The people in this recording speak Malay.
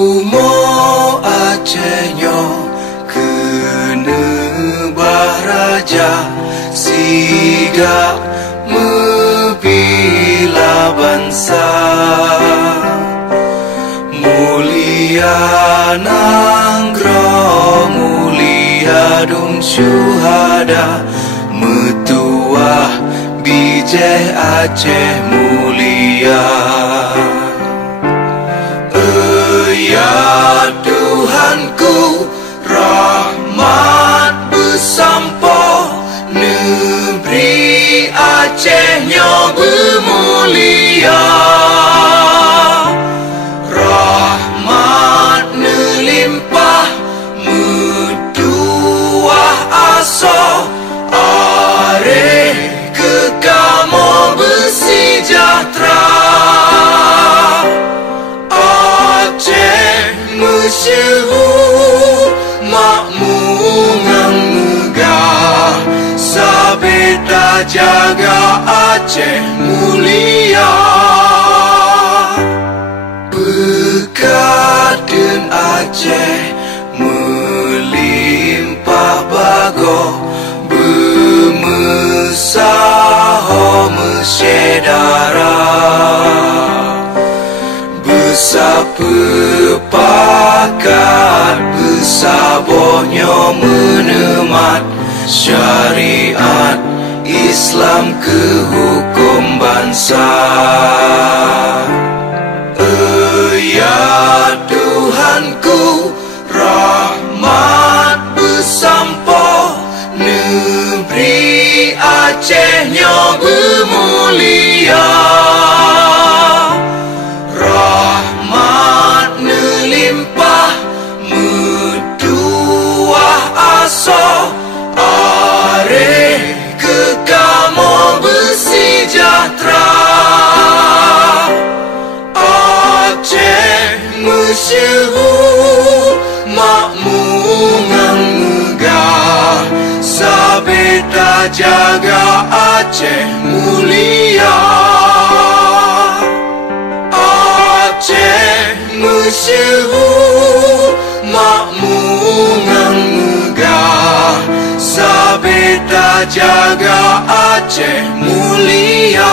Umo Acehnya kena baraja siga membela bangsa. Mulia nangro mulia dum syuhada metuah bijeh Aceh mulia. Ya Tuhanku, rahmat bersampo, negeri Acehnya bermulia. Rahmat melimpah, metuah aso, areh kekamo bersejahtera. Masyhur makmur ngang megah, sabeta jaga Aceh mulia. Bekaden Aceh melimpah bago, bermesaho mesyedara. Bersepakatan bersabarnya menemat syariat Islam ke hukum bangsa. Ya Tuhanku, rahmat bersampo, negeri Acehnya bermulia. Masyhur makmur ngang megah, sabeta jaga Aceh mulia. Aceh masyhur makmur ngang megah, sabeta jaga Aceh mulia.